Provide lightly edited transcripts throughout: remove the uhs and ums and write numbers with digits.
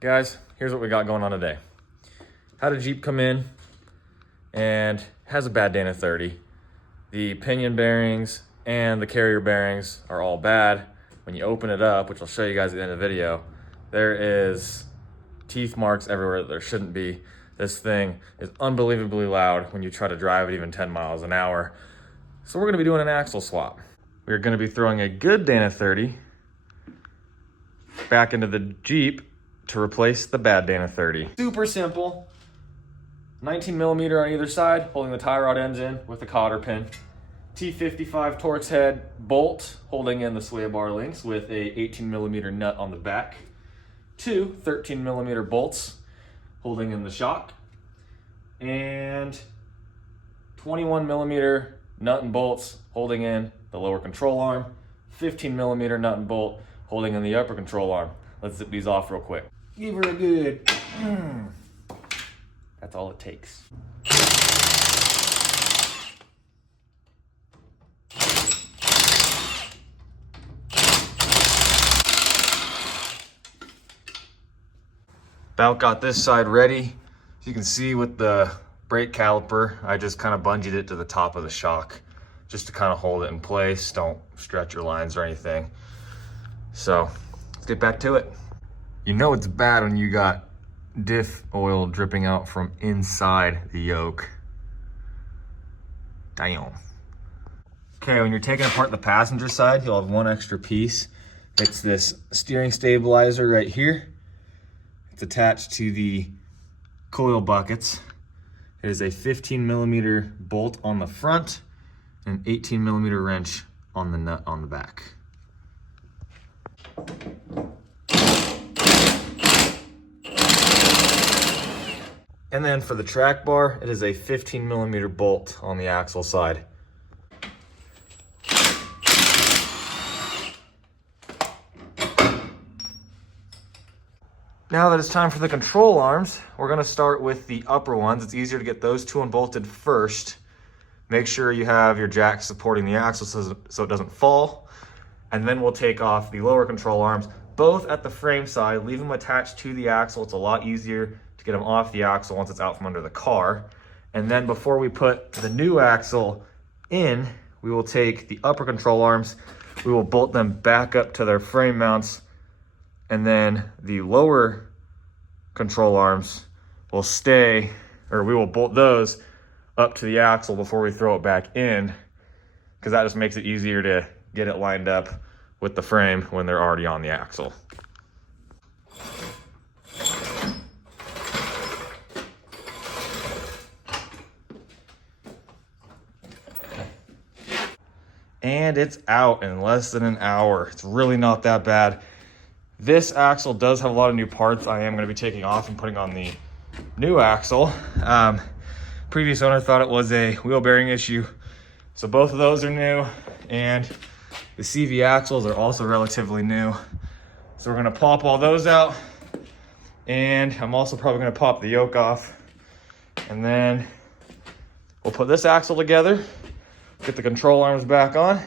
Guys, here's what we got going on today. Had a Jeep come in and has a bad Dana 30. The pinion bearings and the carrier bearings are all bad. When you open it up, which I'll show you guys at the end of the video, there is teeth marks everywhere that there shouldn't be. This thing is unbelievably loud when you try to drive it even 10 miles an hour. So we're gonna be doing an axle swap. We're gonna be throwing a good Dana 30 back into the Jeep to replace the bad Dana 30. Super simple. 19 millimeter on either side, holding the tie rod ends in with the cotter pin. T55 Torx head bolt holding in the sway bar links with a 18 millimeter nut on the back. Two 13 millimeter bolts holding in the shock. And 21 millimeter nut and bolts holding in the lower control arm. 15 millimeter nut and bolt holding in the upper control arm. Let's zip these off real quick. Give her a good. That's all it takes. About got this side ready. As you can see with the brake caliper, I just kind of bungeed it to the top of the shock just to kind of hold it in place. Don't stretch your lines or anything. So let's get back to it. You know it's bad when you got diff oil dripping out from inside the yoke. Damn. Okay, when you're taking apart the passenger side, you'll have one extra piece. It's this steering stabilizer right here. It's attached to the coil buckets. It is a 15 millimeter bolt on the front and an 18 millimeter wrench on the nut on the back. And then for the track bar, it is a 15 millimeter bolt on the axle side. Now that it's time for the control arms, we're gonna start with the upper ones. It's easier to get those two unbolted first. Make sure you have your jack supporting the axle so it doesn't fall. And then we'll take off the lower control arms, both at the frame side, leave them attached to the axle. It's a lot easier to get them off the axle once it's out from under the car. And then before we put the new axle in, we will take the upper control arms, we will bolt them back up to their frame mounts, and then the lower control arms will stay, or we will bolt those up to the axle before we throw it back in, because that just makes it easier to get it lined up with the frame when they're already on the axle. And it's out in less than an hour. It's really not that bad. This axle does have a lot of new parts I am going to be taking off and putting on the new axle. Previous owner thought it was a wheel bearing issue. So both of those are new, and the CV axles are also relatively new. So we're going to pop all those out, and I'm also probably going to pop the yoke off, and then we'll put this axle together, get the control arms back on,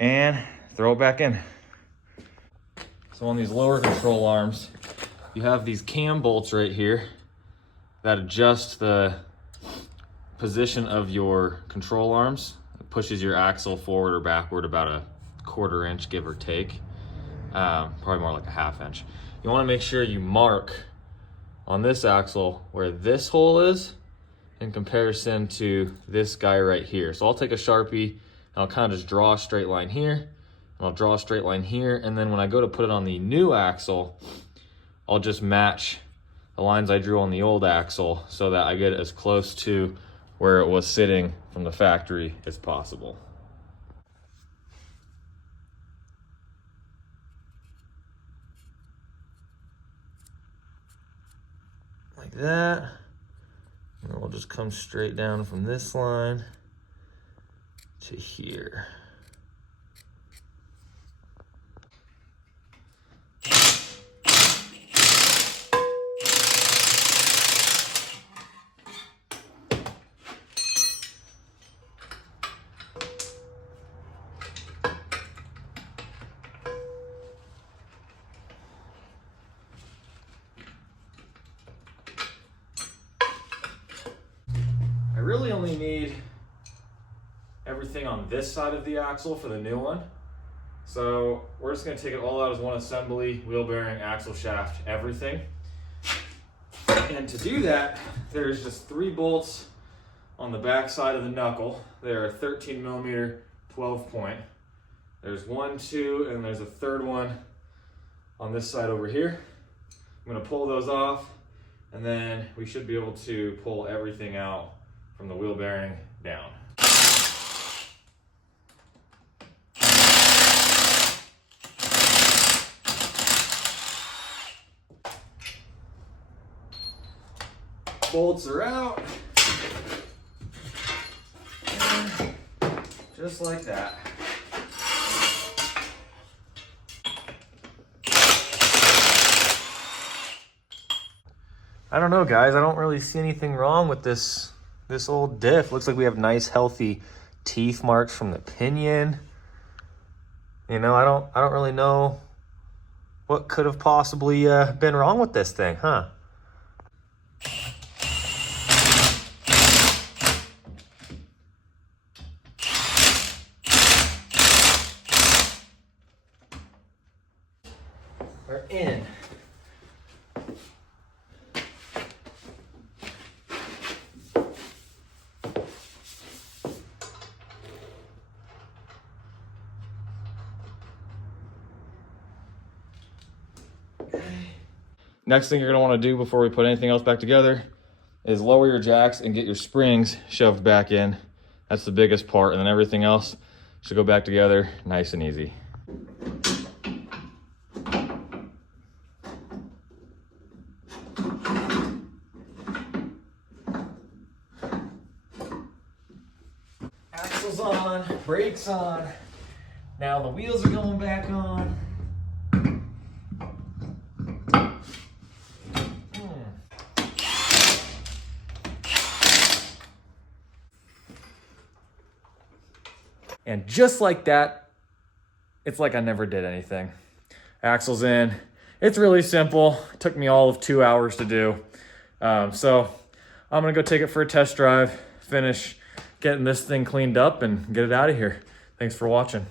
and throw it back in. So on these lower control arms, you have these cam bolts right here that adjust the position of your control arms. It pushes your axle forward or backward about a 1/4 inch, give or take. Probably more like a 1/2 inch. You want to make sure you mark on this axle where this hole is in comparison to this guy right here. So I'll take a Sharpie and I'll kind of just draw a straight line here, and I'll draw a straight line here, and then when I go to put it on the new axle, I'll just match the lines I drew on the old axle so that I get it as close to where it was sitting from the factory as possible. Like that. And then we'll just come straight down from this line to here. only need everything on this side of the axle for the new one. So we're just gonna take it all out as one assembly, wheel bearing, axle shaft, everything. And to do that, there's just 3 bolts on the back side of the knuckle. They're a 13 millimeter 12 point. There's 1, 2, and there's a third one on this side over here. I'm gonna pull those off, and then we should be able to pull everything out from the wheel bearing down. Bolts are out. And just like that. I don't know, guys. I don't really see anything wrong with this old diff. Looks like we have nice, healthy teeth marks from the pinion. You know, I don't really know what could have possibly been wrong with this thing, huh? We're in. Next thing you're gonna wanna do before we put anything else back together is lower your jacks and get your springs shoved back in. That's the biggest part, and then everything else should go back together nice and easy. Axles on, brakes on. Now the wheels are going back on. And just like that, it's like I never did anything. Axle's in. It's really simple. It took me all of 2 hours to do. So I'm gonna go take it for a test drive, finish getting this thing cleaned up, and get it out of here. Thanks for watching.